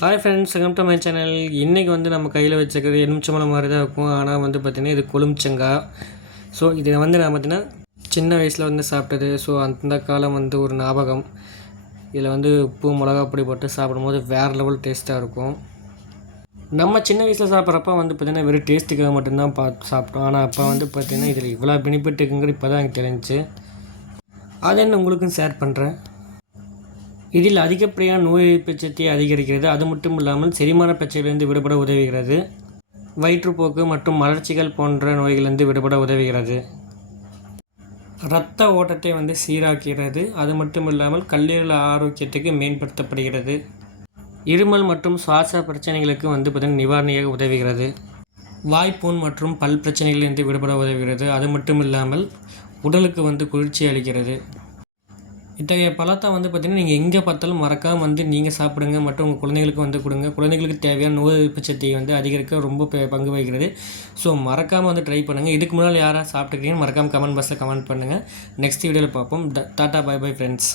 Hi friends, welcome to my channel. இன்றைக்கி வந்து நம்ம கையில் வச்சுக்கிறது எலுமிச்சம்பழம் மாதிரி தான் இருக்கும். ஆனால் வந்து பார்த்திங்கன்னா இது கொழுமிச்சங்காய். ஸோ இதை வந்து நான் பார்த்திங்கன்னா சின்ன வயசில் வந்து சாப்பிட்டது. ஸோ அந்த காலம் வந்து ஒரு ஞாபகம். இதில் வந்து உப்பு மிளகா பொடி போட்டு சாப்பிடும்போது வேறு லெவல் டேஸ்ட்டாக இருக்கும். நம்ம சின்ன வயசில் சாப்பிட்றப்ப வந்து பார்த்திங்கன்னா வெறும் டேஸ்ட்டுக்காக மட்டும்தான் பார்த்து சாப்பிட்டோம். ஆனால் அப்போ வந்து பார்த்திங்கன்னா இதில் இவ்வளோ பெனிஃபிட் இருக்குங்கிறது இப்போ தான் எனக்கு தெரிஞ்சிச்சு. அதை என்ன உங்களுக்கும் ஷேர் பண்ணுறேன். இதில் அதிகப்படியான நோய் எதிர்ப்பு சக்தியை அதிகரிக்கிறது. அது மட்டும் இல்லாமல் செரிமான பிரச்சனைகளிலிருந்து விடுபட உதவுகிறது. வயிற்றுப்போக்கு மற்றும் மலர்ச்சிகள் போன்ற நோய்களிலிருந்து விடுபட உதவுகிறது. இரத்த ஓட்டத்தை வந்து சீராக்கிறது. அது மட்டும் இல்லாமல் கல்லீரல் ஆரோக்கியத்துக்கு மேம்படுத்தப்படுகிறது. இருமல் மற்றும் சுவாச பிரச்சனைகளுக்கு வந்து பார்த்திங்கன்னா நிவாரணியாக உதவுகிறது. வாய்ப்புண் மற்றும் பல் பிரச்சனைகளிலிருந்து விடுபட உதவுகிறது. அது மட்டும் இல்லாமல் உடலுக்கு வந்து குளிர்ச்சி அளிக்கிறது. இத்தகைய பழத்தை வந்து பார்த்திங்கன்னா நீங்கள் எங்கே பார்த்தாலும் மறக்காமல் வந்து நீங்கள் சாப்பிடுங்க, மற்றும் உங்கள் குழந்தைகளுக்கு வந்து கொடுங்க. குழந்தைகளுக்கு தேவையான நோய் எதிர்ப்பு சக்தியை வந்து அதிகரிக்க ரொம்ப பங்கு வகிக்கிறது. ஸோ மறக்காமல் வந்து ட்ரை பண்ணுங்கள். இதுக்கு முன்னால் யாராவது சாப்பிட்டுக்கிறீங்கன்னு மறக்காமல் கமெண்ட் பாக்ஸில் கமெண்ட் பண்ணுங்கள். நெக்ஸ்ட் வீடியோவில் பார்ப்போம். டாட்டா, பை பை ஃப்ரெண்ட்ஸ்.